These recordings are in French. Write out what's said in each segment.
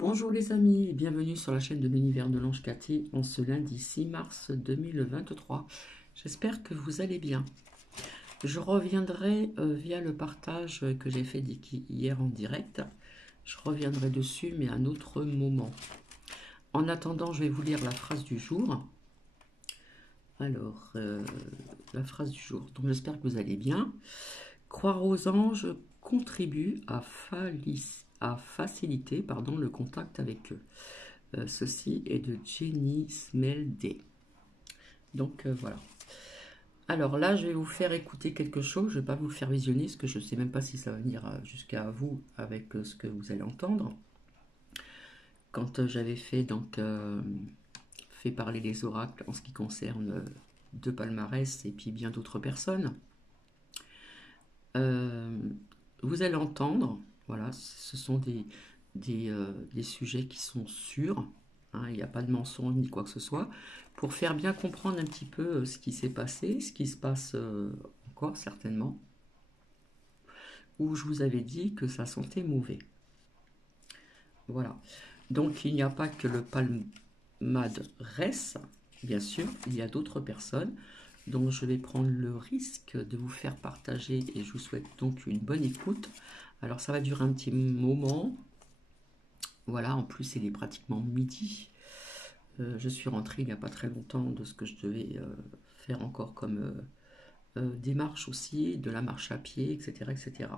Bonjour les amis et bienvenue sur la chaîne de l'univers de l'Ange Cathy en ce lundi 6 mars 2023. J'espère que vous allez bien. Je reviendrai via le partage que j'ai fait hier en direct. Je reviendrai dessus mais à un autre moment. En attendant, je vais vous lire la phrase du jour. Alors, la phrase du jour. Donc j'espère que vous allez bien. Croire aux anges contribue à faciliter le contact avec eux. Ceci est de Jenny Smeldé. Donc voilà. Alors là, je vais vous faire écouter quelque chose. Je ne vais pas vous le faire visionner, parce que je ne sais même pas si ça va venir jusqu'à vous avec ce que vous allez entendre. Quand j'avais fait fait parler les oracles en ce qui concerne De Palmarès et puis bien d'autres personnes, vous allez entendre. Voilà, ce sont des sujets qui sont sûrs. Hein, il n'y a pas de mensonge ni quoi que ce soit. Pour faire bien comprendre un petit peu ce qui s'est passé, ce qui se passe encore certainement, où je vous avais dit que ça sentait mauvais. Voilà. Donc il n'y a pas que le palmarès, bien sûr, il y a d'autres personnes. Donc je vais prendre le risque de vous faire partager et je vous souhaite donc une bonne écoute. Alors ça va durer un petit moment. Voilà, en plus il est pratiquement midi. Je suis rentrée il n'y a pas très longtemps de ce que je devais faire encore comme démarche aussi, de la marche à pied, etc. etc.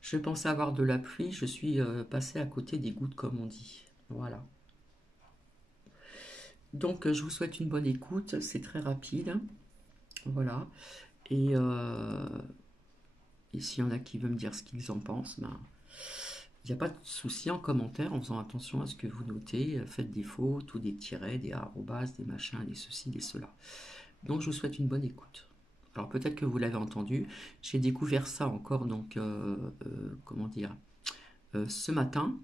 Je pensais avoir de la pluie, je suis passée à côté des gouttes comme on dit. Voilà. Donc je vous souhaite une bonne écoute, c'est très rapide. Voilà. Et s'il y en a qui veulent me dire ce qu'ils en pensent, ben, il n'y a pas de souci en commentaire en faisant attention à ce que vous notez. Faites des fautes ou des tirets, des arrobas, des machins, des ceci, des cela. Donc je vous souhaite une bonne écoute. Alors peut-être que vous l'avez entendu, j'ai découvert ça encore comment dire, ce matin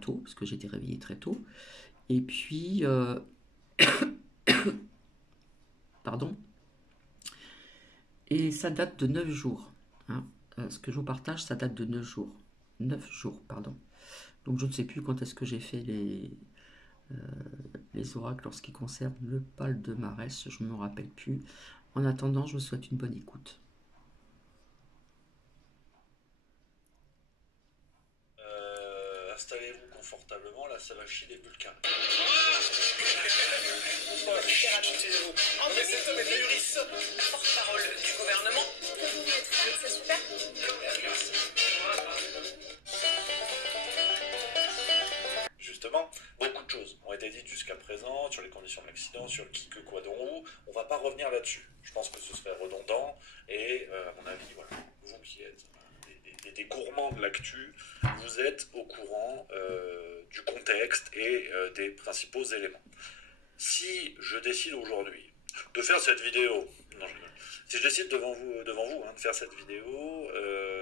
tôt, parce que j'étais réveillée très tôt. Et puis, pardon, et ça date de 9 jours. Hein. Ce que je vous partage, ça date de 9 jours. 9 jours, pardon. Donc je ne sais plus quand est-ce que j'ai fait les oracles en ce qui concerne le pal de Marès, je ne me rappelle plus. En attendant, je vous souhaite une bonne écoute. Installez-vous confortablement, là ça va chier des bulles carrées. André Saint-Homme et Léuris, porte-parole du gouvernement. C'est super. Justement, beaucoup de choses ont été dites jusqu'à présent sur les conditions de l'accident, sur le qui, que, quoi, dont, où. On va pas revenir là-dessus. Je pense que ce serait redondant et à mon avis, voilà, vous qui êtes des gourmands de l'actu, vous êtes au courant du contexte et des principaux éléments. Si je décide aujourd'hui de faire cette vidéo, non, si je décide devant vous de faire cette vidéo,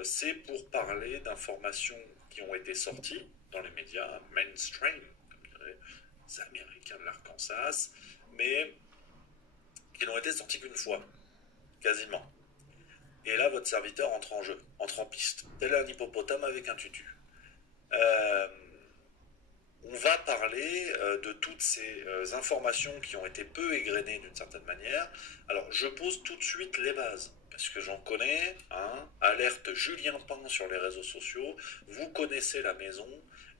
c'est pour parler d'informations qui ont été sorties dans les médias mainstream, comme diraient les Américains de l'Arkansas, mais qui n'ont été sorties qu'une fois, quasiment. Et là, votre serviteur entre en jeu, entre en piste, tel un hippopotame avec un tutu. On va parler de toutes ces informations qui ont été peu égrenées d'une certaine manière. Alors, je pose tout de suite les bases, parce que j'en connais, hein, alerte Julien Pain sur les réseaux sociaux, vous connaissez la maison,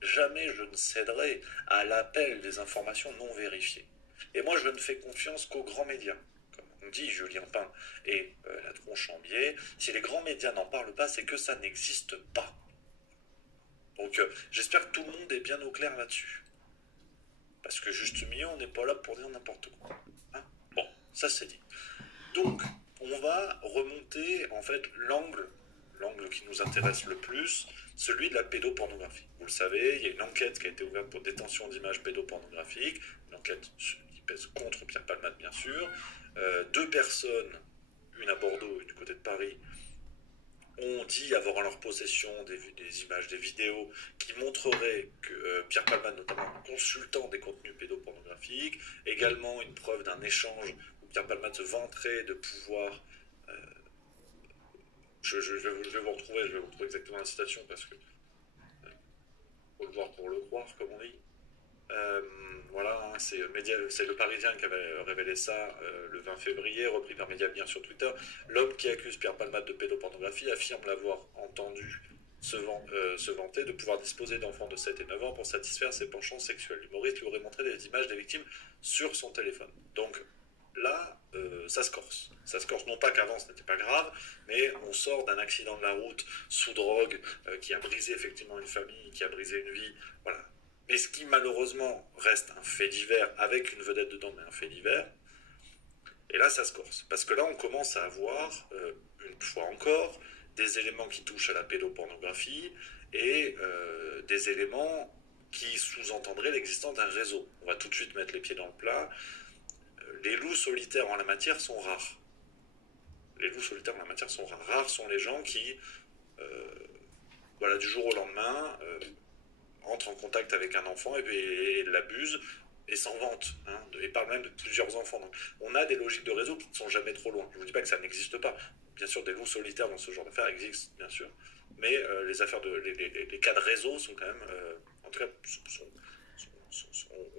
jamais je ne céderai à l'appel des informations non vérifiées. Et moi, je ne fais confiance qu'aux grands médias. Comme on dit Julien Pain et la tronche en biais, si les grands médias n'en parlent pas, c'est que ça n'existe pas. Donc j'espère que tout le monde est bien au clair là-dessus. Parce que juste mieux, on n'est pas là pour dire n'importe quoi. Hein, bon, ça c'est dit. Donc, on va remonter en fait l'angle qui nous intéresse le plus, celui de la pédopornographie. Vous le savez, il y a une enquête qui a été ouverte pour détention d'images pédopornographiques, une enquête qui pèse contre Pierre Palmade bien sûr. 2 personnes, une à Bordeaux, une du côté de Paris, ont dit avoir en leur possession des images, des vidéos qui montreraient que Pierre Palmade, notamment consultant des contenus pédopornographiques, également une preuve d'un échange où Pierre Palmade se vanterait de pouvoir... je vais vous retrouver exactement la citation parce que faut le voir pour le croire. croire, comme on dit. Voilà, hein, c'est le Parisien qui avait révélé ça le 20 février, repris par Média bien sur Twitter. L'homme qui accuse Pierre Palmade de pédopornographie affirme l'avoir entendu se vanter de pouvoir disposer d'enfants de 7 et 9 ans pour satisfaire ses penchants sexuels. L'humoriste lui aurait montré des images des victimes sur son téléphone. Donc là, ça se corse. Ça se corse, non pas qu'avant ce n'était pas grave, mais on sort d'un accident de la route sous drogue qui a brisé effectivement une famille, qui a brisé une vie. Voilà. Mais ce qui malheureusement reste un fait divers, avec une vedette dedans, mais un fait divers, et là ça se corse. Parce que là on commence à avoir, une fois encore, des éléments qui touchent à la pédopornographie et des éléments qui sous-entendraient l'existence d'un réseau. On va tout de suite mettre les pieds dans le plat. Les loups solitaires en la matière sont rares. Les loups solitaires en la matière sont rares. Rares sont les gens qui, voilà, du jour au lendemain, entre en contact avec un enfant et l'abuse et s'en vante, hein, et parle même de plusieurs enfants. Donc, on a des logiques de réseau qui ne sont jamais trop loin. Je ne vous dis pas que ça n'existe pas. Bien sûr, des loups solitaires dans ce genre d'affaires existent, bien sûr. Mais les affaires les cas de réseau sont quand même, en tout cas,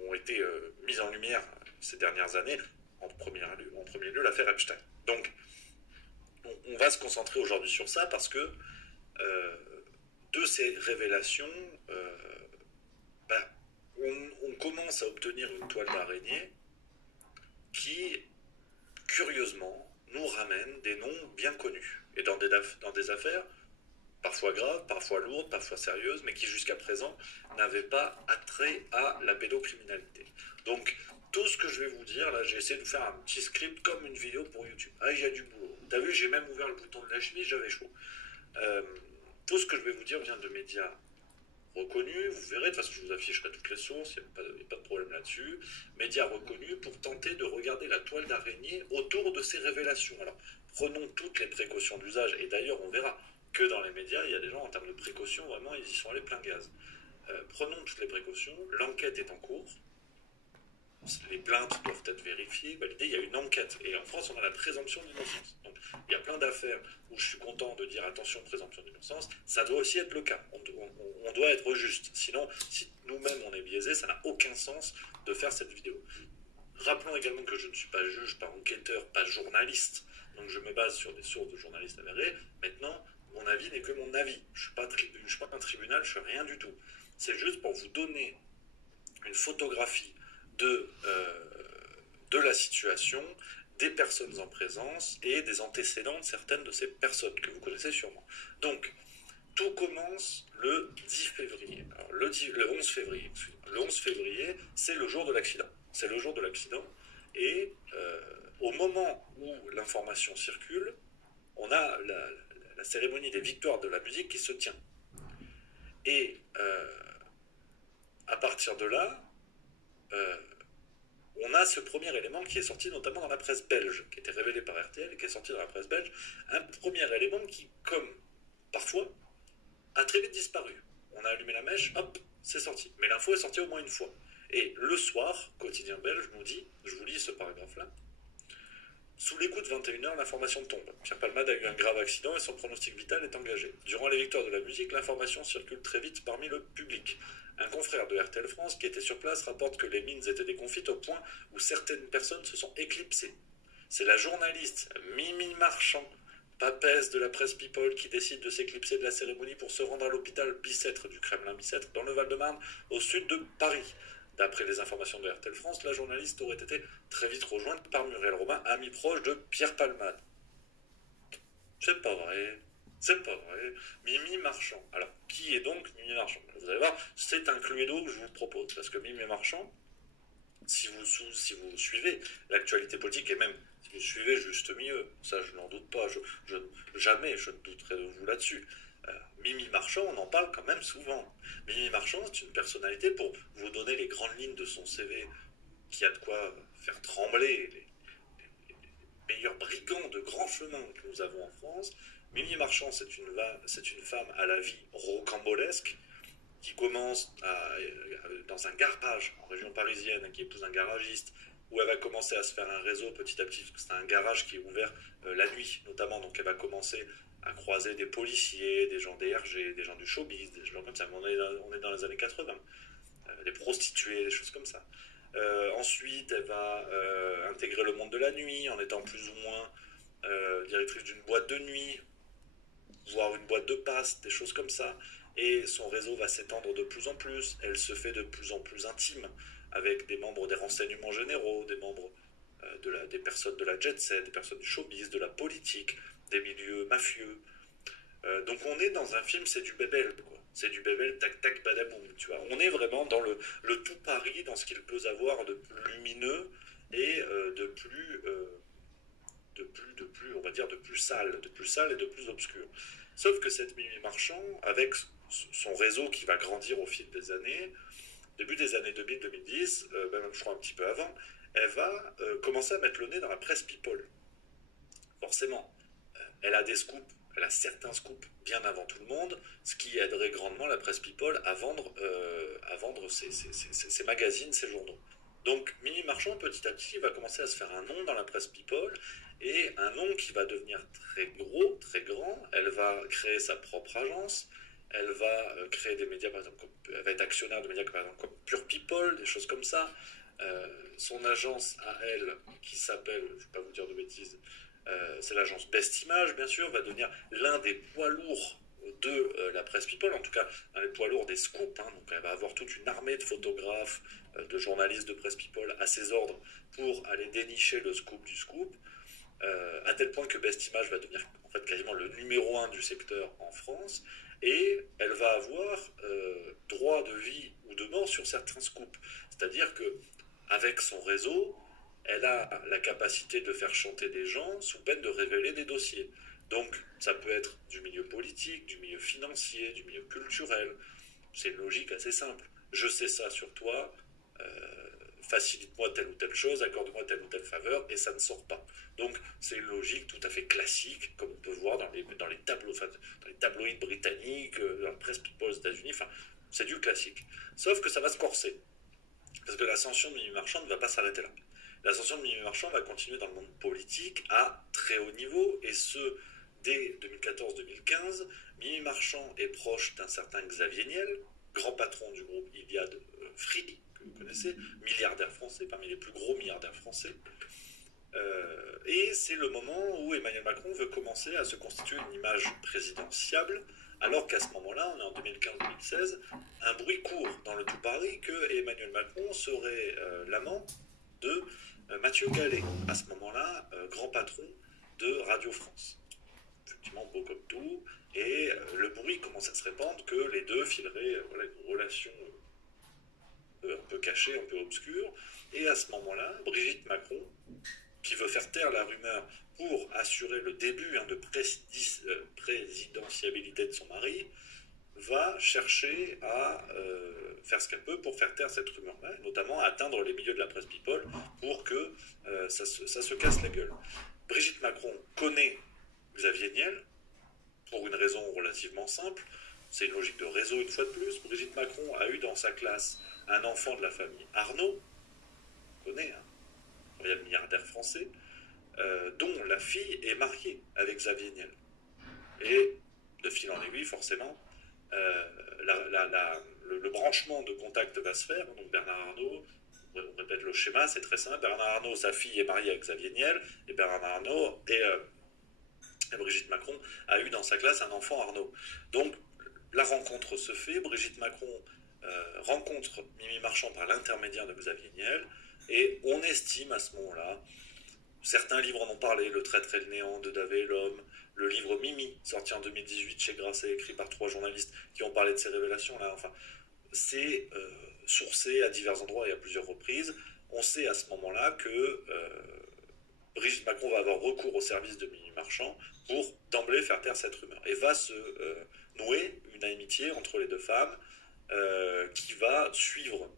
ont été mis en lumière ces dernières années. En premier lieu, l'affaire Epstein. Donc, on va se concentrer aujourd'hui sur ça parce que de ces révélations, on commence à obtenir une toile d'araignée qui, curieusement, nous ramène des noms bien connus. Et dans des affaires parfois graves, parfois lourdes, parfois sérieuses, mais qui jusqu'à présent n'avaient pas attrait à la pédocriminalité. Donc, tout ce que je vais vous dire, là, j'ai essayé de vous faire un petit script comme une vidéo pour YouTube. Ah, il y a du boulot. T'as vu, j'ai même ouvert le bouton de la chemise, j'avais chaud. Tout ce que je vais vous dire vient de médias reconnus, vous verrez, de toute façon je vous afficherai toutes les sources, il n'y a pas de problème là-dessus. Médias reconnus pour tenter de regarder la toile d'araignée autour de ces révélations. Alors, prenons toutes les précautions d'usage, et d'ailleurs on verra que dans les médias, il y a des gens en termes de précautions, vraiment ils y sont allés plein gaz. Prenons toutes les précautions, l'enquête est en cours, les plaintes doivent être vérifiées, validées, il y a une enquête, et en France on a la présomption d'innocence. Donc il y a plein d'affaires où je suis content de dire attention, présomption d'innocence, ça doit aussi être le cas, on doit être juste, sinon si nous-mêmes on est biaisé, ça n'a aucun sens de faire cette vidéo. Rappelons également que je ne suis pas juge, pas enquêteur, pas journaliste, donc je me base sur des sources de journalistes avérés. Maintenant, mon avis n'est que mon avis, je ne suis pas un tribunal, je ne suis rien du tout. C'est juste pour vous donner une photographie de la situation, des personnes en présence et des antécédents de certaines de ces personnes que vous connaissez sûrement. Donc, tout commence le 10 février. Alors, le 11 février, le 11 février, c'est le jour de l'accident. C'est le jour de l'accident. Et au moment où l'information circule, on a la cérémonie des victoires de la musique qui se tient. Et à partir de là, on a ce premier élément qui est sorti notamment dans la presse belge, qui était révélé par RTL et qui est sorti dans la presse belge. Un premier élément qui, comme parfois, a très vite disparu. On a allumé la mèche, hop, c'est sorti. Mais l'info est sortie au moins une fois. Et le soir, Quotidien belge nous dit, je vous lis ce paragraphe-là, sous les coups de 21h, l'information tombe. Pierre Palmade a eu un grave accident et son pronostic vital est engagé. Durant les victoires de la musique, l'information circule très vite parmi le public. Un confrère de RTL France qui était sur place rapporte que les mines étaient déconfites au point où certaines personnes se sont éclipsées. C'est la journaliste Mimi Marchand, papesse de la presse People, qui décide de s'éclipser de la cérémonie pour se rendre à l'hôpital Bicêtre du Kremlin-Bicêtre, dans le Val-de-Marne, au sud de Paris. D'après les informations de RTL France, la journaliste aurait été très vite rejointe par Muriel Robin, ami proche de Pierre Palmade. C'est pas vrai. C'est pas vrai. Mimi Marchand. Alors, qui est donc Mimi Marchand? Vous allez voir, c'est un cluedo que je vous propose. Parce que Mimi Marchand, si vous suivez l'actualité politique, et même si vous suivez juste mieux, ça je n'en doute pas, jamais je ne douterai de vous là-dessus. Mimi Marchand, on en parle quand même souvent. Mimi Marchand, c'est une personnalité, pour vous donner les grandes lignes de son CV, qui a de quoi faire trembler les meilleurs brigands de grand chemin que nous avons en France. Mimi Marchand, c'est une femme à la vie rocambolesque, qui commence dans un garage en région parisienne, qui épouse un garagiste, où elle va commencer à se faire un réseau petit à petit, parce que c'est un garage qui est ouvert la nuit notamment, donc elle va commencer à croiser des policiers, des gens des RG, des gens du showbiz, des gens comme ça. On est dans les années 80. des prostituées, des choses comme ça. Ensuite, elle va intégrer le monde de la nuit en étant plus ou moins directrice d'une boîte de nuit, voire une boîte de passe, des choses comme ça. Et son réseau va s'étendre de plus en plus. Elle se fait de plus en plus intime avec des membres des renseignements généraux, des membres des personnes de la jet set, des personnes du showbiz, de la politique, des milieux mafieux. Donc on est dans un film, c'est du bébel, quoi. C'est du bébel, tac tac badaboum, tu vois. On est vraiment dans le tout Paris, dans ce qu'il peut avoir de plus lumineux et de plus, on va dire, de plus sale et de plus obscur. Sauf que cette Mimi Marchand, avec son réseau qui va grandir au fil des années, début des années 2000-2010, même je crois un petit peu avant, elle va commencer à mettre le nez dans la presse people. Forcément, elle a des scoops, elle a certains scoops bien avant tout le monde, ce qui aiderait grandement la presse people à vendre ses magazines, ses journaux. Donc Mimi Marchand, petit à petit, va commencer à se faire un nom dans la presse people, et un nom qui va devenir très gros, très grand. Elle va créer sa propre agence, elle va créer des médias, par exemple, elle va être actionnaire de médias par exemple, comme Pure People, des choses comme ça. Son agence à elle, qui s'appelle, je ne vais pas vous dire de bêtises, c'est l'agence Best Image, bien sûr, va devenir l'un des poids lourds de la presse people, en tout cas un des poids lourds des scoops. Hein. Donc elle va avoir toute une armée de photographes, de journalistes de presse people à ses ordres pour aller dénicher le scoop du scoop, à tel point que Best Image va devenir en fait quasiment le numéro 1 du secteur en France, et elle va avoir droit de vie ou de mort sur certains scoops. C'est-à-dire que avec son réseau, elle a la capacité de faire chanter des gens sous peine de révéler des dossiers. Donc ça peut être du milieu politique, du milieu financier, du milieu culturel. C'est une logique assez simple. Je sais ça sur toi, facilite-moi telle ou telle chose, accorde-moi telle ou telle faveur, et ça ne sort pas. Donc c'est une logique tout à fait classique, comme on peut voir dans les tabloïds britanniques, dans la presse people aux États-Unis. Enfin, c'est du classique. Sauf que ça va se corser. Parce que l'ascension de Mimi Marchand ne va pas s'arrêter là. L'ascension de Mimi Marchand va continuer dans le monde politique à très haut niveau, et ce, dès 2014-2015. Mimi Marchand est proche d'un certain Xavier Niel, grand patron du groupe Iliad Free, que vous connaissez, milliardaire français, parmi les plus gros milliardaires français. Et c'est le moment où Emmanuel Macron veut commencer à se constituer une image présidentiable, alors qu'à ce moment-là, on est en 2015-2016, un bruit court dans le tout Paris que Emmanuel Macron serait l'amant de Mathieu Gallet, à ce moment-là, grand patron de Radio France. Effectivement, beau comme tout, et le bruit commence à se répandre que les deux fileraient une relation un peu cachée, un peu obscure, et à ce moment-là, Brigitte Macron, qui veut faire taire la rumeur pour assurer le début de présidentiabilité de son mari, va chercher à faire ce qu'elle peut pour faire taire cette rumeur-là, notamment à atteindre les milieux de la presse people pour que ça se casse la gueule. Brigitte Macron connaît Xavier Niel pour une raison relativement simple, c'est une logique de réseau une fois de plus. Brigitte Macron a eu dans sa classe un enfant de la famille Arnaud, on connaît, hein, le milliardaire français, dont la fille est mariée avec Xavier Niel. Et de fil en aiguille, forcément, le branchement de contact va se faire. Donc Bernard Arnault, on répète le schéma, c'est très simple. Bernard Arnault, sa fille est mariée avec Xavier Niel, et Bernard Arnault et Brigitte Macron a eu dans sa classe un enfant Arnaud. Donc la rencontre se fait, Brigitte Macron rencontre Mimi Marchand par l'intermédiaire de Xavier Niel, et on estime à ce moment-là, certains livres en ont parlé, Le traître et le néant de Davé et l'homme, le livre Mimi, sorti en 2018 chez Grasset, écrit par 3 journalistes qui ont parlé de ces révélations-là. Enfin, c'est sourcé à divers endroits et à plusieurs reprises. On sait à ce moment-là que Brigitte Macron va avoir recours au service de Mimi Marchand pour d'emblée faire taire cette rumeur. Et va se nouer une amitié entre les deux femmes qui va suivre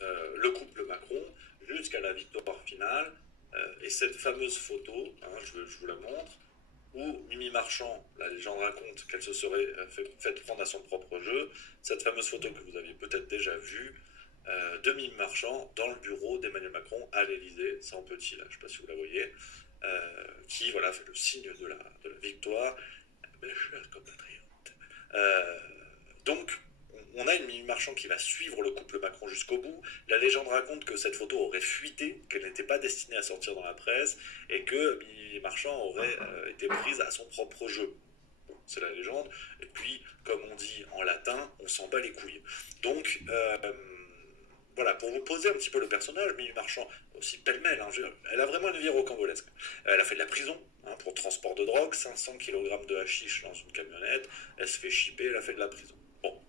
le couple Macron jusqu'à la victoire finale. Et cette fameuse photo, hein, je vous la montre, où Mimi Marchand, la légende raconte qu'elle se serait faite prendre à son propre jeu. Cette fameuse photo que vous aviez peut-être déjà vue, de Mimi Marchand dans le bureau d'Emmanuel Macron à l'Élysée, c'est en petit là, je ne sais pas si vous la voyez, qui voilà, fait le signe de la victoire. Mes chers compatriotes. Donc, on a une Mimi Marchand qui va suivre le couple Macron jusqu'au bout. La légende raconte que cette photo aurait fuité, qu'elle n'était pas destinée à sortir dans la presse, et que Mimi Marchand aurait été prise à son propre jeu. Bon, c'est la légende. Et puis, comme on dit en latin, on s'en bat les couilles. Donc, voilà, pour vous poser un petit peu le personnage, Mimi Marchand, aussi pêle-mêle, hein, elle a vraiment une vie rocambolesque. Elle a fait de la prison pour transport de drogue, 500 kg de hashish dans une camionnette, elle se fait chipper, elle a fait de la prison. Bon,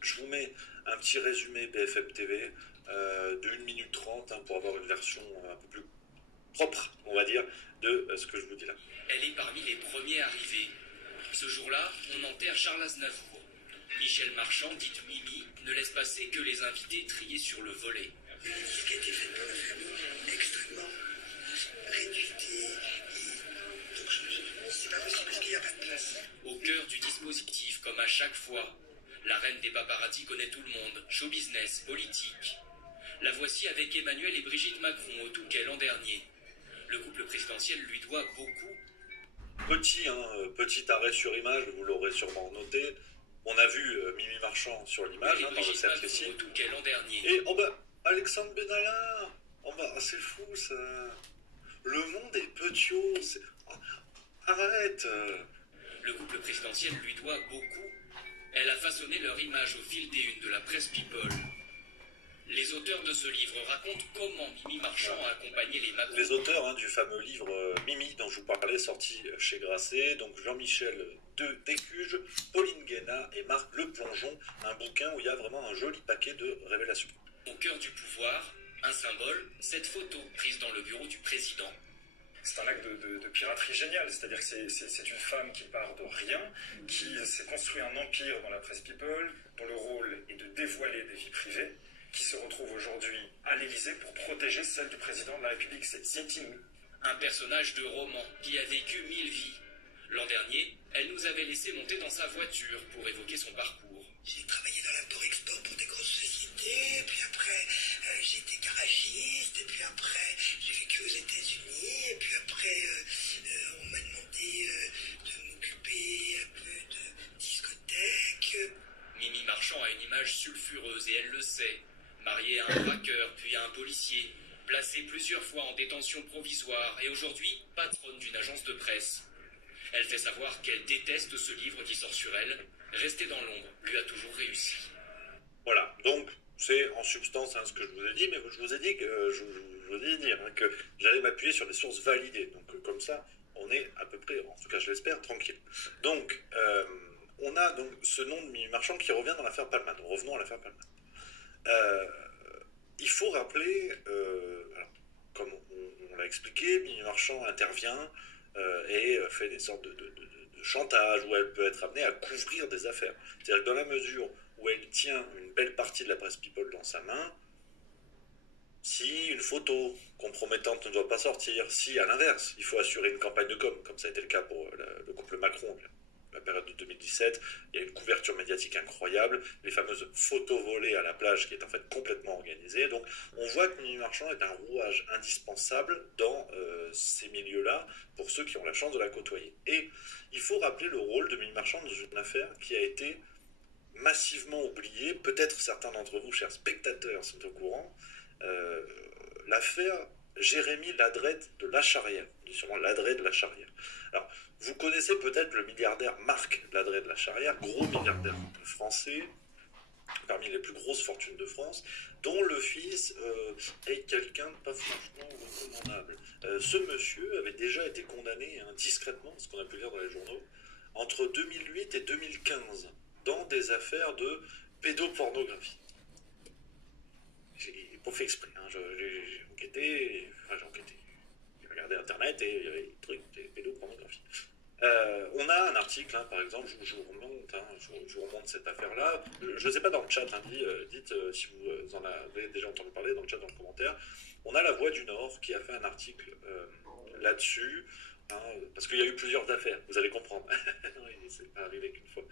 je vous mets un petit résumé BFM TV de 1 minute 30 pour avoir une version un peu plus propre, on va dire, de ce que je vous dis là. Elle est parmi les premiers arrivés. Ce jour-là, on enterre Charles Aznavour. Michel Marchand, dite Mimi, ne laisse passer que les invités triés sur le volet. Ce qui a été fait pour la famille, extrêmement réduité. Donc c'est pas possible parce qu'il n'y a pas de place. Au cœur du dispositif, comme à chaque fois, la reine des paparazzis connaît tout le monde, show business, politique. La voici avec Emmanuel et Brigitte Macron au Touquet l'an dernier. Le couple présidentiel lui doit beaucoup. Petit arrêt sur image, vous l'aurez sûrement noté. On a vu Mimi Marchand sur l'image, dans le cercle ici. Et Alexandre Benalla. C'est fou ça. Le monde est petiot. Arrête. Le couple présidentiel lui doit beaucoup. Elle a façonné leur image au fil des unes de la presse People. Les auteurs de ce livre racontent comment Mimi Marchand a accompagné les Macron. Les auteurs du fameux livre Mimi dont je vous parlais, sorti chez Grasset, donc Jean-Michel Descuges, Pauline Guénat et Marc Le Plongeon, un bouquin où il y a vraiment un joli paquet de révélations. Au cœur du pouvoir, un symbole, cette photo prise dans le bureau du président. C'est un acte de piraterie génial, c'est-à-dire que c'est une femme qui part de rien, qui s'est construit un empire dans la presse People, dont le rôle est de dévoiler des vies privées, qui se retrouve aujourd'hui à l'Élysée pour protéger celle du président de la République. C'est inouï. Un personnage de roman qui a vécu 1000 vies. L'an dernier, elle nous avait laissé monter dans sa voiture pour évoquer son parcours. J'ai travaillé dans l'import-export pour des grosses sociétés, puis après j'ai été garagiste, et puis après j'ai vécu aux États-Unis, et puis après on m'a demandé de m'occuper un peu de discothèque. Mimi Marchand a une image sulfureuse et elle le sait. Mariée à un braqueur, puis à un policier, placée plusieurs fois en détention provisoire et aujourd'hui patronne d'une agence de presse. Elle fait savoir qu'elle déteste ce livre qui sort sur elle. Rester dans l'ombre lui a toujours réussi. Voilà, donc c'est en substance ce que je vous ai dit, mais je vous ai dit que que j'allais m'appuyer sur des sources validées. Donc comme ça, on est à peu près, en tout cas je l'espère, tranquille. Donc on a donc ce nom de Mimi Marchand qui revient dans l'affaire Palmade. Revenons à l'affaire Palmade. Il faut rappeler, alors, comme on l'a expliqué, Mimi Marchand intervient et fait des sortes de chantage où elle peut être amenée à couvrir des affaires. C'est-à-dire que dans la mesure où elle tient une belle partie de la presse People dans sa main, si une photo compromettante ne doit pas sortir, si à l'inverse, il faut assurer une campagne de com, comme ça a été le cas pour le couple Macron, la période de 2017, il y a une couverture médiatique incroyable, les fameuses photos volées à la plage qui est en fait complètement organisée. Donc on voit que Mimi Marchand est un rouage indispensable dans ces milieux-là pour ceux qui ont la chance de la côtoyer. Et il faut rappeler le rôle de Mimi Marchand dans une affaire qui a été massivement oubliée. Peut-être certains d'entre vous, chers spectateurs, sont au courant. L'affaire Jérémy Ladrette de La Charrière, sûrement Ladret de La Charrière. Alors, vous connaissez peut-être le milliardaire Marc Ladret de La Charrière, gros milliardaire français, parmi les plus grosses fortunes de France, dont le fils est quelqu'un de pas franchement recommandable. Ce monsieur avait déjà été condamné discrètement, ce qu'on a pu lire dans les journaux, entre 2008 et 2015, dans des affaires de pédopornographie. J'ai pas fait exprès, j'ai enquêté, j'ai regardé internet et il y avait des trucs, des pédopornographie. On a un article, par exemple, je vous remonte cette affaire-là. Je ne sais pas dans le chat, dites si vous en avez déjà entendu parler, dans le chat, dans le commentaire. On a La Voix du Nord qui a fait un article là-dessus, parce qu'il y a eu plusieurs affaires, vous allez comprendre. C'est pas arrivé qu'une fois.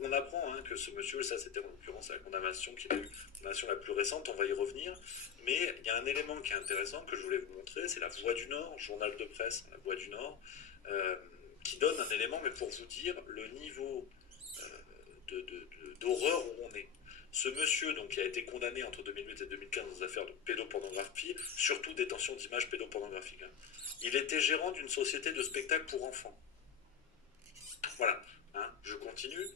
On apprend que ce monsieur, ça c'était en l'occurrence la condamnation qu'il a eu, la condamnation la plus récente, on va y revenir, mais il y a un élément qui est intéressant que je voulais vous montrer, c'est La Voix du Nord, journal de presse, La Voix du Nord, qui donne un élément, mais pour vous dire le niveau d'horreur où on est. Ce monsieur, donc, qui a été condamné entre 2008 et 2015 dans des affaires de pédopornographie, surtout détention d'images pédopornographiques, hein. Il était gérant d'une société de spectacle pour enfants. Voilà, hein, je continue.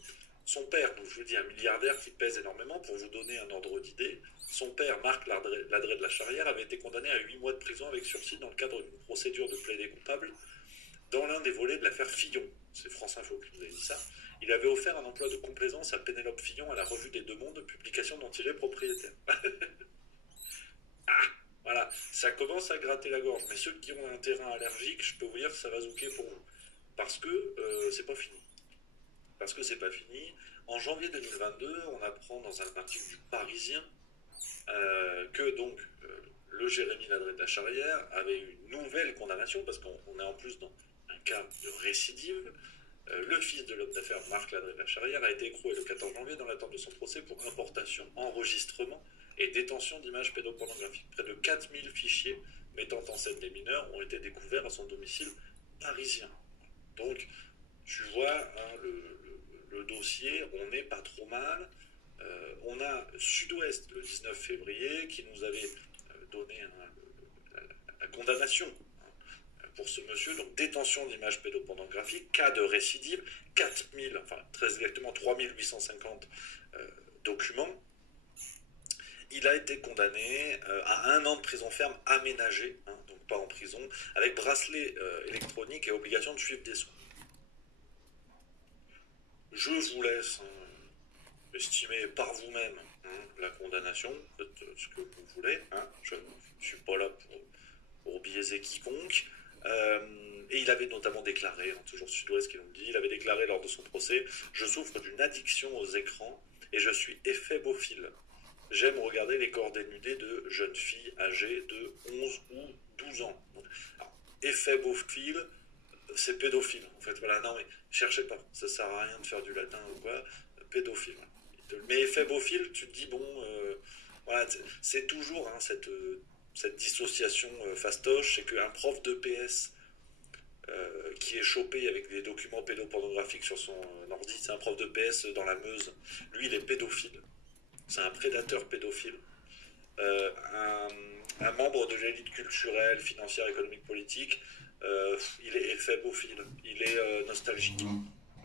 Son père, donc je vous dis, un milliardaire qui pèse énormément, pour vous donner un ordre d'idée, son père, Marc Ladré de la Charrière, avait été condamné à 8 mois de prison avec sursis dans le cadre d'une procédure de plaidé coupable dans l'un des volets de l'affaire Fillon. C'est France Info qui nous a dit ça. Il avait offert un emploi de complaisance à Pénélope Fillon à la Revue des Deux Mondes, publication dont il est propriétaire. Ah, voilà, ça commence à gratter la gorge. Mais ceux qui ont un terrain allergique, je peux vous dire que ça va zouker pour vous. Parce que c'est pas fini. Parce que c'est pas fini. En janvier 2022, on apprend dans un article du Parisien que donc le Jérémy Ladré de la Charrière avait eu une nouvelle condamnation, parce qu'on est en plus dans un cas de récidive. Le fils de l'homme d'affaires Marc Ladré de la Charrière a été écroué le 14 janvier dans l'attente de son procès pour importation, enregistrement et détention d'images pédopornographiques. Près de 4000 fichiers mettant en scène des mineurs ont été découverts à son domicile parisien. Donc, tu vois, hein, le dossier, on n'est pas trop mal. On a Sud-Ouest le 19 février qui nous avait donné la condamnation pour ce monsieur, donc détention d'images pédopornographiques, cas de récidive, 4000, enfin très exactement 3850 documents. Il a été condamné à 1 an de prison ferme aménagée, hein, donc pas en prison, avec bracelet électronique et obligation de suivre des soins. Je vous laisse estimer par vous-même la condamnation, faites ce que vous voulez, hein, je ne suis pas là pour biaiser quiconque. Et il avait notamment déclaré, toujours Sud-Ouest qui nous le dit, il avait déclaré lors de son procès: je souffre d'une addiction aux écrans et je suis éphébophile. J'aime regarder les corps dénudés de jeunes filles âgées de 11 ou 12 ans. Alors, éphébophile, c'est pédophile. En fait, voilà, non mais cherchez pas, ça sert à rien de faire du latin ou quoi, pédophile. Mais éphébophile, tu te dis, bon, voilà, c'est toujours hein, cette dissociation fastoche, c'est qu'un prof d'EPS qui est chopé avec des documents pédopornographiques sur son ordi, c'est un prof d'EPS dans la Meuse, lui il est pédophile, c'est un prédateur pédophile. Un membre de l'élite culturelle, financière, économique, politique, il est éphébophile, il est nostalgique.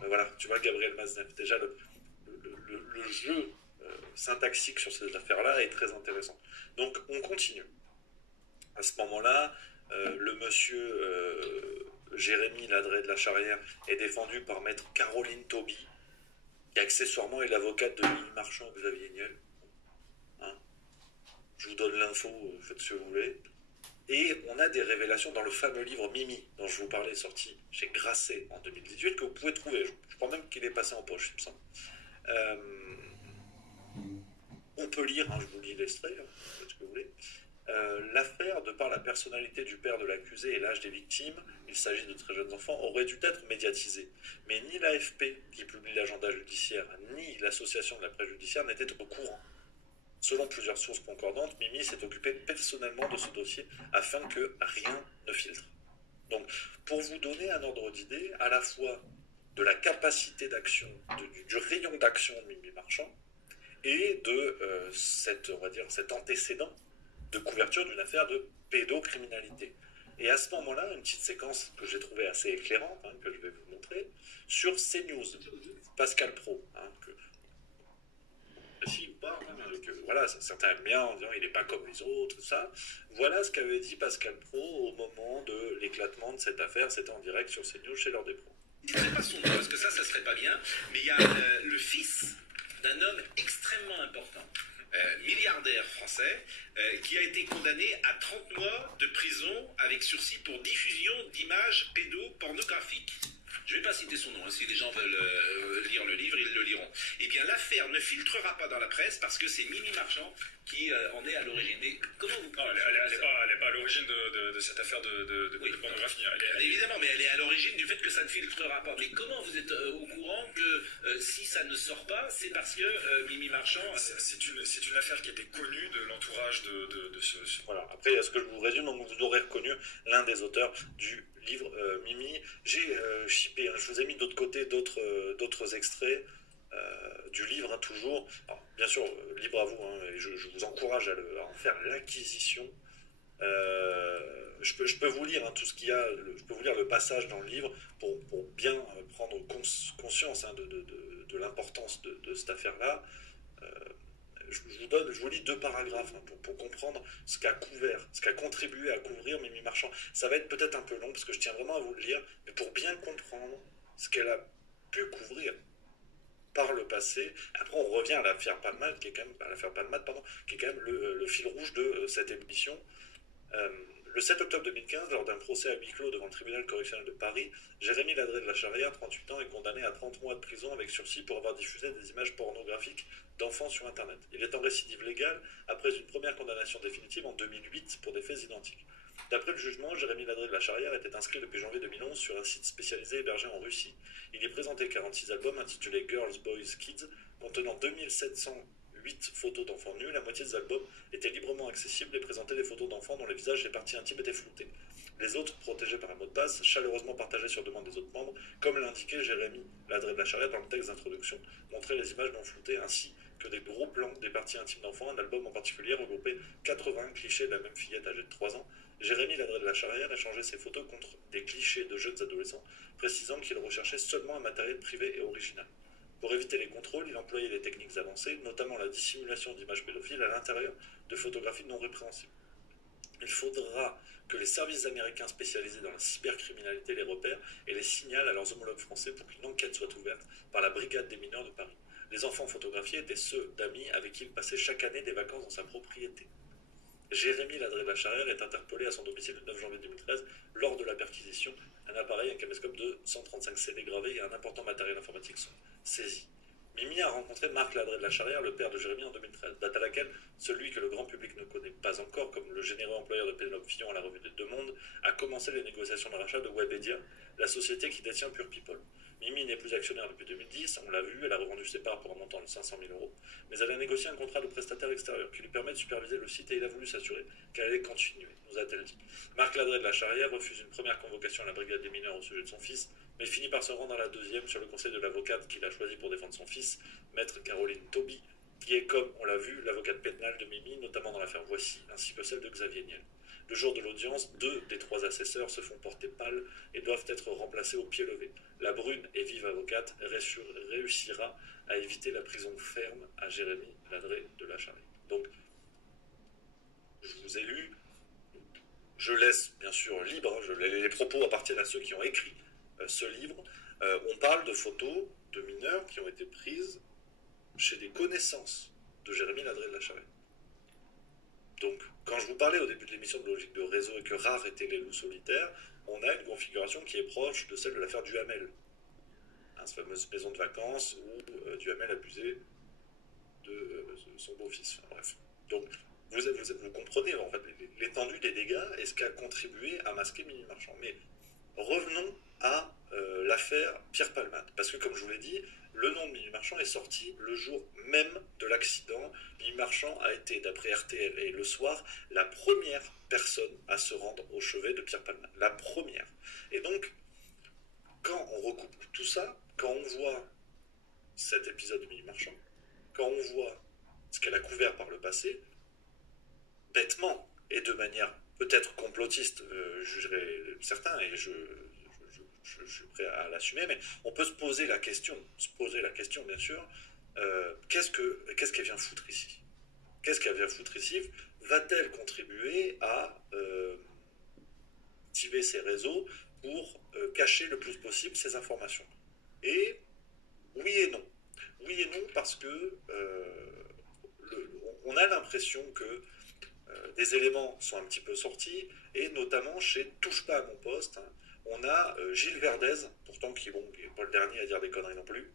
Voilà, tu vois Gabriel Maznev, déjà le jeu syntaxique sur cette affaire-là est très intéressant. Donc on continue. À ce moment-là, le monsieur Jérémy Ladré de la Charrière est défendu par maître Caroline Tauby, qui accessoirement est l'avocate de Mimi Marchand et Xavier Niel. Hein, je vous donne l'info, faites ce que vous voulez. Et on a des révélations dans le fameux livre Mimi, dont je vous parlais, sorti chez Grasset en 2018, que vous pouvez trouver. Je crois même qu'il est passé en poche, il me semble. On peut lire, hein, je vous lis l'extrait, hein, faites ce que vous voulez. L'affaire, de par la personnalité du père de l'accusé et l'âge des victimes, il s'agit de très jeunes enfants, aurait dû être médiatisée. Mais ni l'AFP, qui publie l'agenda judiciaire, ni l'association de la presse judiciaire n'étaient au courant. Selon plusieurs sources concordantes, Mimi s'est occupée personnellement de ce dossier afin que rien ne filtre. Donc, pour vous donner un ordre d'idée, à la fois de la capacité d'action, du rayon d'action de Mimi Marchand, et de cet antécédent de couverture d'une affaire de pédocriminalité. Et à ce moment-là, une petite séquence que j'ai trouvée assez éclairante, hein, que je vais vous montrer, sur CNews, Pascal Praud, hein, voilà, certains aiment bien en disant il n'est pas comme les autres, tout ça. Voilà ce qu'avait dit Pascal Praud au moment de l'éclatement de cette affaire, c'était en direct sur CNews chez l'heure des pros. Je ne dirais pas son nom, parce que ça serait pas bien, mais il y a le fils d'un homme extrêmement important, milliardaire français, qui a été condamné à 30 mois de prison avec sursis pour diffusion d'images pédopornographiques. Je ne vais pas citer son nom, hein. Si les gens veulent lire le livre, ils le liront. Eh bien, l'affaire ne filtrera pas dans la presse parce que c'est Mimi Marchand qui en est à l'origine. Mais comment vous... Non, elle n'est pas à l'origine de cette affaire de pornographie. Évidemment, mais elle est à l'origine du fait que ça ne filtrera pas. Mais comment vous êtes au courant que si ça ne sort pas, c'est parce que Mimi Marchand... C'est une affaire qui était connue de l'entourage de ce... Voilà, après, est-ce que je vous résume, donc vous aurez reconnu l'un des auteurs du livre Mimi. J'ai shippé, je vous ai mis d'autre côté d'autres extraits. du livre, hein, toujours. Alors, bien sûr, libre à vous, hein, et je vous encourage à en faire l'acquisition. Je peux vous lire, hein, tout ce qu'il y a, je peux vous lire le passage dans le livre pour bien prendre conscience, hein, de l'importance de cette affaire-là. Je vous lis 2 paragraphes, hein, pour comprendre ce qu'a couvert, ce qu'a contribué à couvrir Mimi Marchand. Ça va être peut-être un peu long parce que je tiens vraiment à vous le lire, mais pour bien comprendre ce qu'elle a pu couvrir par le passé. Après, on revient à l'affaire Palmade, qui est quand même le fil rouge de cette émission. Le 7 octobre 2015, lors d'un procès à huis clos devant le tribunal correctionnel de Paris, Jérémy Ladré de la Charrière, 38 ans, est condamné à 30 mois de prison avec sursis pour avoir diffusé des images pornographiques d'enfants sur Internet. Il est en récidive légale après une première condamnation définitive en 2008 pour des faits identiques. D'après le jugement, Jérémy Ladré de la Charrière était inscrit depuis janvier 2011 sur un site spécialisé hébergé en Russie. Il y présentait 46 albums intitulés Girls, Boys, Kids, contenant 2708 photos d'enfants nus. La moitié des albums étaient librement accessibles et présentaient des photos d'enfants dont les visages et les parties intimes étaient floutés. Les autres, protégés par un mot de passe, chaleureusement partagés sur demande des autres membres, comme l'indiquait Jérémy Ladré de la Charrière dans le texte d'introduction, montraient les images non floutées ainsi que des gros plans des parties intimes d'enfants. Un album en particulier regroupait 80 clichés de la même fillette âgée de 3 ans. Jérémy Ladré de la Charrière échangeait ses photos contre des clichés de jeunes adolescents, précisant qu'il recherchait seulement un matériel privé et original. Pour éviter les contrôles, il employait des techniques avancées, notamment la dissimulation d'images pédophiles à l'intérieur de photographies non répréhensibles. Il faudra que les services américains spécialisés dans la cybercriminalité les repèrent et les signalent à leurs homologues français pour qu'une enquête soit ouverte par la brigade des mineurs de Paris. Les enfants photographiés étaient ceux d'amis avec qui il passait chaque année des vacances dans sa propriété. Jérémy Ladré de la Charrière est interpellé à son domicile le 9 janvier 2013 lors de la perquisition. Un appareil, un caméscope de 135 CD gravés et un important matériel informatique sont saisis. Mimi a rencontré Marc Ladré de la Charrière, le père de Jérémy, en 2013, date à laquelle celui que le grand public ne connaît pas encore, comme le généreux employeur de Pénélope Fillon à la revue des Deux Mondes, a commencé les négociations de rachat de Webedia, la société qui détient Pure People. Mimi n'est plus actionnaire depuis 2010, on l'a vu, elle a revendu ses parts pour un montant de 500 000 €, mais elle a négocié un contrat de prestataire extérieur qui lui permet de superviser le site et il a voulu s'assurer qu'elle allait continuer, nous a-t-elle dit. Marc Ladré de la Charrière refuse une première convocation à la brigade des mineurs au sujet de son fils, mais finit par se rendre à la deuxième sur le conseil de l'avocate qu'il a choisi pour défendre son fils, maître Caroline Tauby, qui est, comme on l'a vu, l'avocate pénale de Mimi, notamment dans l'affaire Voici, ainsi que celle de Xavier Niel. Le jour de l'audience, 2 des 3 assesseurs se font porter pâle et doivent être remplacés au pied levé. La brune et vive avocate réussira à éviter la prison ferme à Jérémy Ladré de la Charrière. Donc, je vous ai lu, je laisse bien sûr libre, les propos appartiennent à ceux qui ont écrit ce livre. On parle de photos de mineurs qui ont été prises chez des connaissances de Jérémy Ladré de la Charrière. Donc, quand je vous parlais au début de l'émission de logique de réseau et que rares étaient les loups solitaires, on a une configuration qui est proche de celle de l'affaire Duhamel. Cette fameuse maison de vacances où Duhamel abusait de son beau-fils. Enfin, bref. Donc, vous comprenez en fait l'étendue des dégâts et ce qui a contribué à masquer Mimi Marchand. Mais revenons à l'affaire Pierre Palmade. Parce que, comme je vous l'ai dit, le nom de Mimi Marchand est sorti le jour même de l'accident. Mimi Marchand a été, d'après RTL et Le Soir, la première personne à se rendre au chevet de Pierre Palmade. La première. Et donc, quand on recoupe tout ça, quand on voit cet épisode de Mimi Marchand, quand on voit ce qu'elle a couvert par le passé, bêtement, et de manière peut-être complotiste, jugerait certains, et je suis prêt à l'assumer, mais on peut se poser la question bien sûr, qu'est-ce qu'elle vient foutre ici? Qu'est-ce qu'elle vient foutre ici? Va-t-elle contribuer à activer ses réseaux pour cacher le plus possible ces informations? Et oui et non. Oui et non parce que on a l'impression que des éléments sont un petit peu sortis, et notamment chez Touche pas à mon poste, hein, on a Gilles Verdez, pourtant qui n'est pas le dernier à dire des conneries non plus.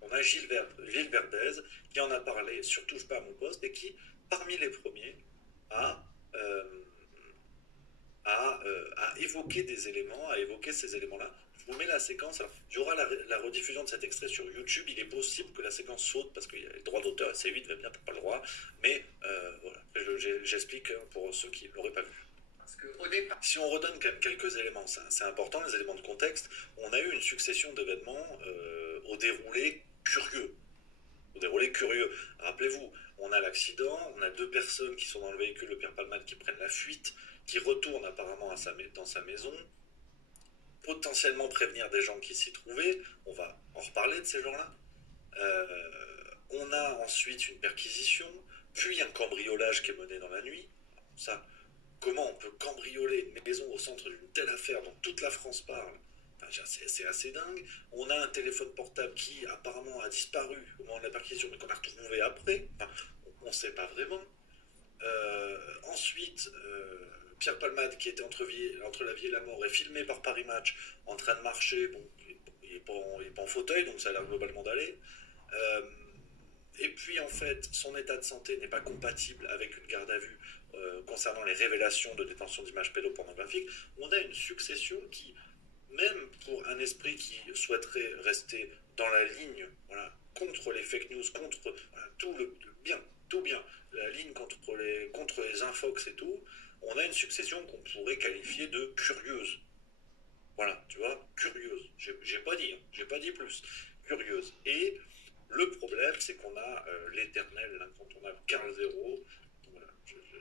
On a Gilles Verdez qui en a parlé sur Touche pas à mon poste et qui, parmi les premiers, a évoqué des éléments, a évoqué ces éléments-là. Je vous mets la séquence. Alors, il y aura la rediffusion de cet extrait sur YouTube. Il est possible que la séquence saute parce qu'il y a le droit d'auteur, c'est 8, va bien, t'as pas le droit. Mais voilà, j'explique pour ceux qui ne l'auraient pas vu. Si on redonne quand même quelques éléments, c'est important, les éléments de contexte. On a eu une succession d'événements au déroulé curieux. Rappelez-vous, on a l'accident, on a 2 personnes qui sont dans le véhicule de Pierre Palmade qui prennent la fuite, qui retournent apparemment dans sa maison, potentiellement prévenir des gens qui s'y trouvaient. On va en reparler de ces gens-là. On a ensuite une perquisition, puis un cambriolage qui est mené dans la nuit. Ça, comment on peut cambrioler une maison au centre d'une telle affaire dont toute la France parle? C'est assez dingue. On a un téléphone portable qui apparemment a disparu au moment de la perquisition, mais qu'on a retrouvé après. Enfin, on ne sait pas vraiment. Ensuite, Pierre Palmade, qui était entre la vie et la mort, est filmé par Paris Match en train de marcher. Bon, il n'est pas en fauteuil, donc ça a l'air globalement d'aller. Et puis en fait, son état de santé n'est pas compatible avec une garde à vue concernant les révélations de détention d'images pédopornographiques. On a une succession qui, même pour un esprit qui souhaiterait rester dans la ligne, voilà, contre les fake news, contre voilà, tout bien, la ligne contre les infox et tout, on a une succession qu'on pourrait qualifier de curieuse. Voilà, tu vois, curieuse. J'ai pas dit plus. Curieuse. Et le problème, c'est qu'on a l'éternel, l'incontournable Karl Zéro. Voilà,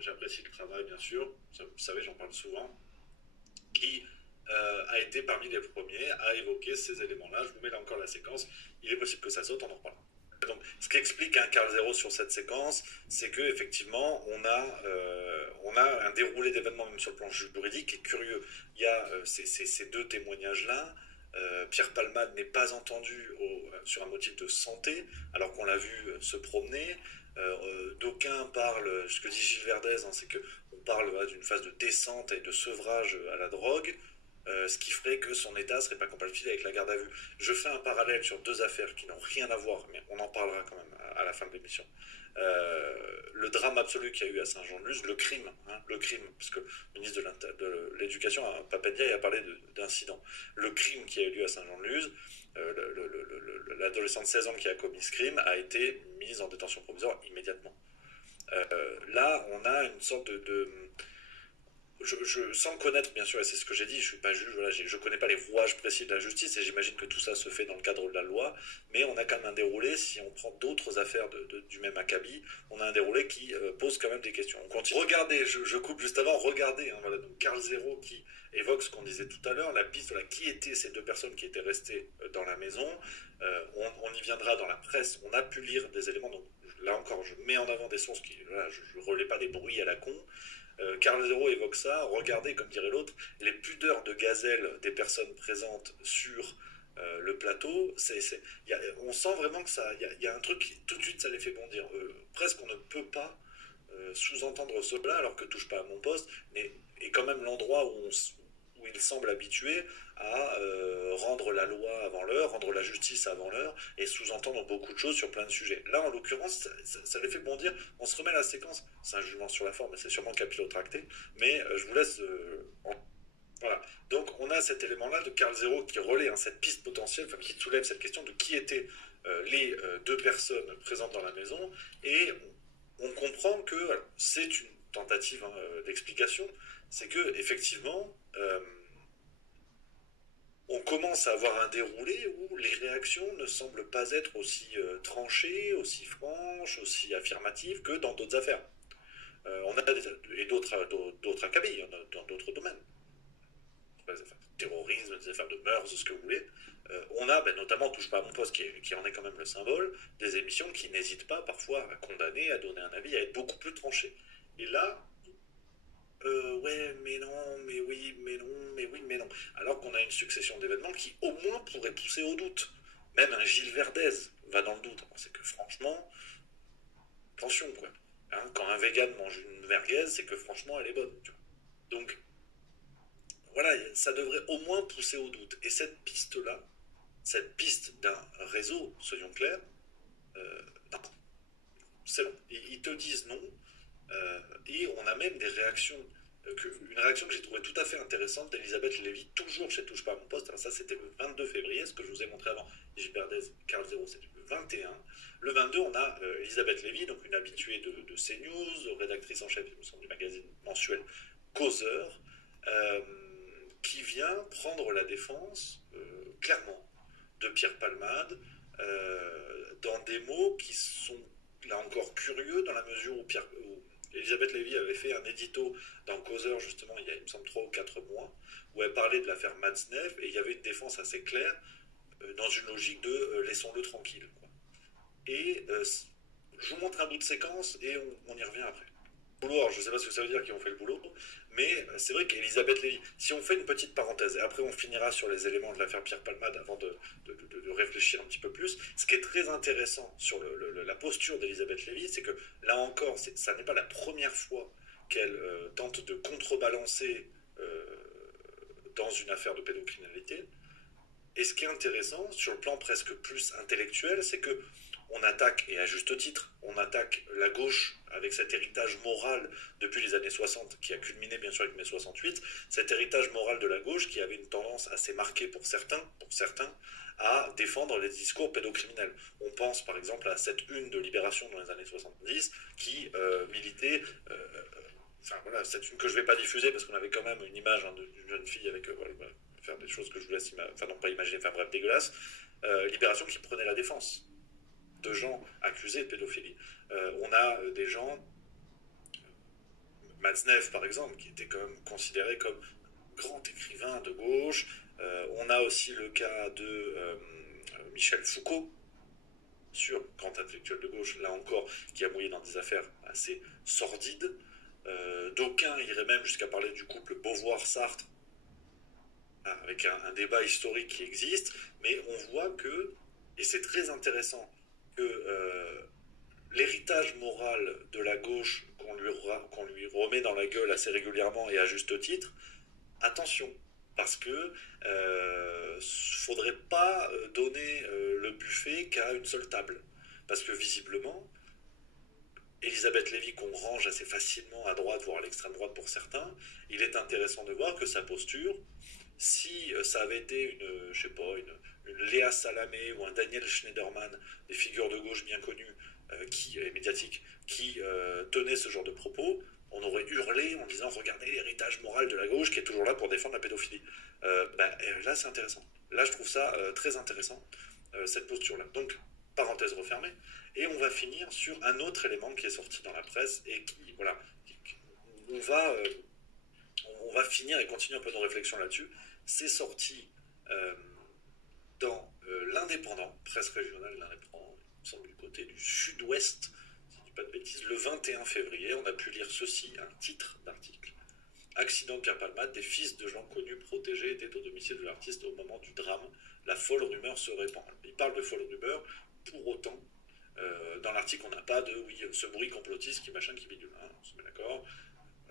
j'apprécie le travail, bien sûr. Vous savez, j'en parle souvent. Qui a été parmi les premiers à évoquer ces éléments-là. Je vous mets là encore la séquence. Il est possible que ça saute, on en reparlera. Donc, ce qu'explique Karl Zéro sur cette séquence, c'est qu'effectivement, on a un déroulé d'événements, même sur le plan juridique, qui est curieux. Il y a ces 2 témoignages-là. Pierre Palmade n'est pas entendu sur un motif de santé, alors qu'on l'a vu se promener. D'aucuns parlent, ce que dit Gilles Verdez, hein, c'est qu'on parle d'une phase de descente et de sevrage à la drogue. Ce qui ferait que son état ne serait pas compatible avec la garde à vue. Je fais un parallèle sur 2 affaires qui n'ont rien à voir, mais on en parlera quand même à la fin de l'émission. Le drame absolu qu'il y a eu à Saint-Jean-de-Luz, le crime, parce que le ministre de l'Éducation, Papendiaï, a parlé d'incident. Le crime qui a eu lieu à Saint-Jean-de-Luz, l'adolescent de 16 ans qui a commis ce crime a été mise en détention provisoire immédiatement. Là, on a une sorte sans connaître, bien sûr, et c'est ce que j'ai dit, je ne suis pas juge, voilà, je ne connais pas les rouages précis de la justice, et j'imagine que tout ça se fait dans le cadre de la loi, mais on a quand même un déroulé, si on prend d'autres affaires du même acabit, on a un déroulé qui pose quand même des questions. On continue. Regardez, je coupe juste avant, regardez, hein, voilà, donc Karl Zéro qui évoque ce qu'on disait tout à l'heure, la piste, voilà, qui étaient ces 2 personnes qui étaient restées dans la maison. On y viendra dans la presse, on a pu lire des éléments, donc là encore, je mets en avant des sources qui, voilà, je ne relais pas des bruits à la con. Karl Zéro évoque ça. Regardez, comme dirait l'autre, les pudeurs de gazelle des personnes présentes sur le plateau. On sent vraiment que ça, il y a un truc qui, tout de suite, ça les fait bondir. Presque, on ne peut pas sous-entendre cela, alors que Touche pas à mon poste, mais est quand même l'endroit où il semble habitué à rendre la loi avant l'heure, rendre la justice avant l'heure, et sous-entendre beaucoup de choses sur plein de sujets. Là, en l'occurrence, ça les fait bondir. On se remet à la séquence. C'est un jugement sur la forme, mais c'est sûrement capillotracté. Mais je vous laisse... Voilà. Donc, on a cet élément-là de Karl Zéro qui relaie cette piste potentielle, enfin, qui soulève cette question de qui étaient les 2 personnes présentes dans la maison, et on comprend que c'est une tentative d'explication, c'est que effectivement on commence à avoir un déroulé où les réactions ne semblent pas être aussi tranchées, aussi franches, aussi affirmatives que dans d'autres affaires. On a d'autres acabits dans d'autres domaines. Des affaires de terrorisme, des affaires de mœurs, ce que vous voulez. On a notamment Touche pas à mon poste, qui en est quand même le symbole, des émissions qui n'hésitent pas parfois à condamner, à donner un avis, à être beaucoup plus tranchées. Et là, ouais, mais non, mais oui, mais non, mais oui, mais non. Alors qu'on a une succession d'événements qui, au moins, pourraient pousser au doute. Même un Gilles Verdez va dans le doute. C'est que, franchement, attention, quoi. Hein, quand un vegan mange une merguez, c'est que, franchement, elle est bonne. Tu vois. Donc, voilà, ça devrait au moins pousser au doute. Et cette piste-là, cette piste d'un réseau, soyons clairs, non. C'est long. Ils te disent non. Et on a même des réactions, une réaction que j'ai trouvée tout à fait intéressante d'Elisabeth Lévy, toujours chez Touche pas à mon poste. Alors ça, c'était le 22 février, ce que je vous ai montré avant. Gilles Verdez, Karl Zéro, c'était le 21. Le 22, on a Elisabeth Lévy, donc une habituée de CNews, rédactrice en chef, il me semble, du magazine mensuel Causeur, qui vient prendre la défense, clairement, de Pierre Palmade, dans des mots qui sont là encore curieux dans la mesure où Elisabeth Lévy avait fait un édito dans Causeur justement il y a, il me semble, 3 ou 4 mois, où elle parlait de l'affaire Matzneff et il y avait une défense assez claire dans une logique de laissons-le tranquille, quoi. Et je vous montre un bout de séquence et on y revient après. Alors, je ne sais pas ce que ça veut dire qu'ils ont fait le boulot, mais c'est vrai qu'Elisabeth Lévy, si on fait une petite parenthèse, et après on finira sur les éléments de l'affaire Pierre Palmade avant de réfléchir un petit peu plus, ce qui est très intéressant sur la posture d'Elisabeth Lévy, c'est que là encore, ça n'est pas la première fois qu'elle tente de contrebalancer dans une affaire de pédocriminalité. Et ce qui est intéressant, sur le plan presque plus intellectuel, c'est que on attaque, et à juste titre, on attaque la gauche avec cet héritage moral depuis les années 60, qui a culminé bien sûr avec mai 68, cet héritage moral de la gauche qui avait une tendance assez marquée pour certains, à défendre les discours pédocriminels. On pense par exemple à cette une de Libération dans les années 70 qui militait... Enfin voilà, cette une que je ne vais pas diffuser parce qu'on avait quand même une image d'une jeune fille avec... voilà, faire des choses que je vous laisse enfin non pas imaginer, enfin bref, dégueulasse. Libération qui prenait la défense de gens accusés de pédophilie. On a des gens, Matzneff par exemple, qui était quand même considéré comme grand écrivain de gauche. On a aussi le cas de Michel Foucault, grand intellectuel de gauche, là encore, qui a mouillé dans des affaires assez sordides. D'aucuns iraient même jusqu'à parler du couple Beauvoir-Sartre, avec un débat historique qui existe, mais on voit que, et c'est très intéressant, que l'héritage moral de la gauche qu'on lui remet dans la gueule assez régulièrement et à juste titre, attention, parce que faudrait pas donner le buffet qu'à une seule table, parce que visiblement Elisabeth Lévy, qu'on range assez facilement à droite, voire à l'extrême droite pour certains, il est intéressant de voir que sa posture, si ça avait été une, je sais pas, une Léa Salamé ou un Daniel Schneiderman, des figures de gauche bien connues médiatiques, qui tenaient ce genre de propos, on aurait hurlé en disant regardez l'héritage moral de la gauche qui est toujours là pour défendre la pédophilie. Là c'est intéressant. Là je trouve ça très intéressant, cette posture-là. Donc, parenthèse refermée. Et on va finir sur un autre élément qui est sorti dans la presse et qui, voilà, on va finir et continuer un peu nos réflexions là-dessus. C'est sorti dans l'Indépendant, presse régionale de l'Indépendant, il me semble du côté du sud-ouest, si je ne dis pas de bêtises, le 21 février. On a pu lire ceci, un titre d'article. Accident de Pierre Palmade, des fils de gens connus protégés étaient au domicile de l'artiste au moment du drame. La folle rumeur se répand. Il parle de folle rumeur, pour autant, dans l'article, on n'a pas de ce bruit complotiste qui machin qui bidule. Hein, on se met d'accord.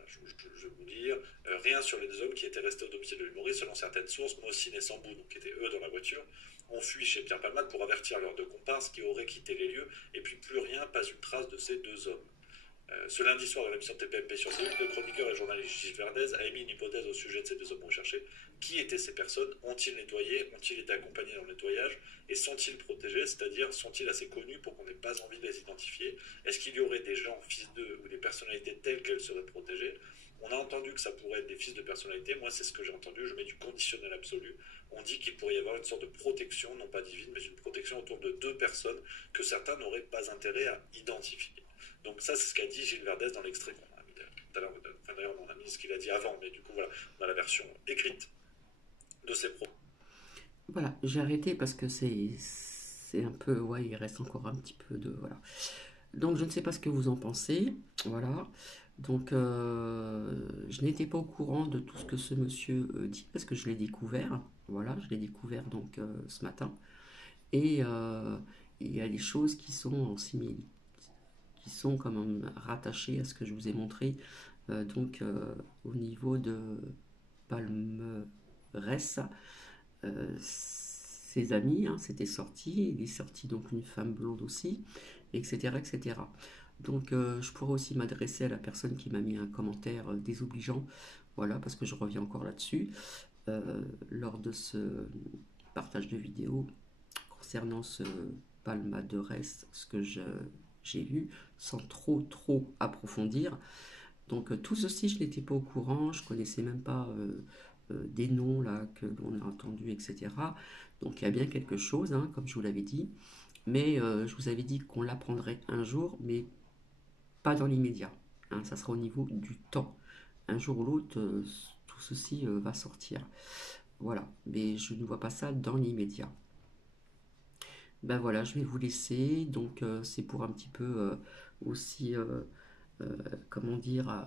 Je vais vous dire, rien sur les deux hommes qui étaient restés au domicile de l'humoriste. Selon certaines sources, Mossine et Sambou, donc qui étaient eux dans la voiture, ont fui chez Pierre Palmade pour avertir leurs deux comparses qui auraient quitté les lieux, et puis plus rien, pas une trace de ces deux hommes. Ce lundi soir, dans l'émission TPMP sur C8, le chroniqueur et journaliste Gilles Verdez a émis une hypothèse au sujet de ces deux hommes recherchés. Qui étaient ces personnes? Ont-ils nettoyé? Ont-ils été accompagnés dans le nettoyage? Et sont-ils protégés? C'est-à-dire, sont-ils assez connus pour qu'on n'ait pas envie de les identifier? Est-ce qu'il y aurait des gens, fils d'eux, ou des personnalités telles qu'elles seraient protégées? On a entendu que ça pourrait être des fils de personnalité. Moi, c'est ce que j'ai entendu. Je mets du conditionnel absolu. On dit qu'il pourrait y avoir une sorte de protection, non pas divine, mais une protection autour de deux personnes que certains n'auraient pas intérêt à identifier. Donc ça, c'est ce qu'a dit Gilles Verdez dans l'extrait qu'on a mis tout à l'heure. Enfin, d'ailleurs, on a mis ce qu'il a dit avant, mais du coup, voilà, dans la version écrite de ses propos. Voilà, j'ai arrêté parce que c'est un peu... Ouais, il reste encore un petit peu de... Voilà. Donc, je ne sais pas ce que vous en pensez. Voilà. Donc, je n'étais pas au courant de tout ce que ce monsieur dit parce que je l'ai découvert. Voilà, je l'ai découvert donc ce matin. Et il y a des choses qui sont en simili, qui sont quand même rattachées à ce que je vous ai montré. Au niveau de Palmeret, ses amis, hein, c'était sorti. Il est sorti donc une femme blonde aussi, etc., etc. Donc, je pourrais aussi m'adresser à la personne qui m'a mis un commentaire désobligeant, voilà, parce que je reviens encore là-dessus, lors de ce partage de vidéo concernant ce palmarès, ce que j'ai lu, sans trop approfondir. Donc, tout ceci, je n'étais pas au courant, je connaissais même pas des noms là que l'on a entendus, etc. Donc il y a bien quelque chose, hein, comme je vous l'avais dit. Mais je vous avais dit qu'on l'apprendrait un jour, mais pas dans l'immédiat. Hein, ça sera au niveau du temps. Un jour ou l'autre, tout ceci va sortir. Voilà, mais je ne vois pas ça dans l'immédiat. Ben voilà, je vais vous laisser. Donc c'est pour un petit peu aussi, comment dire,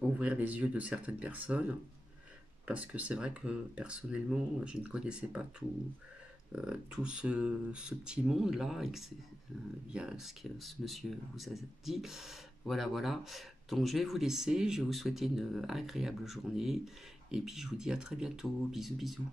ouvrir les yeux de certaines personnes. Parce que c'est vrai que personnellement, je ne connaissais pas tout ce petit monde-là, et que via ce que ce monsieur vous a dit. Voilà, voilà. Donc je vais vous laisser, je vais vous souhaiter une agréable journée, et puis je vous dis à très bientôt. Bisous, bisous.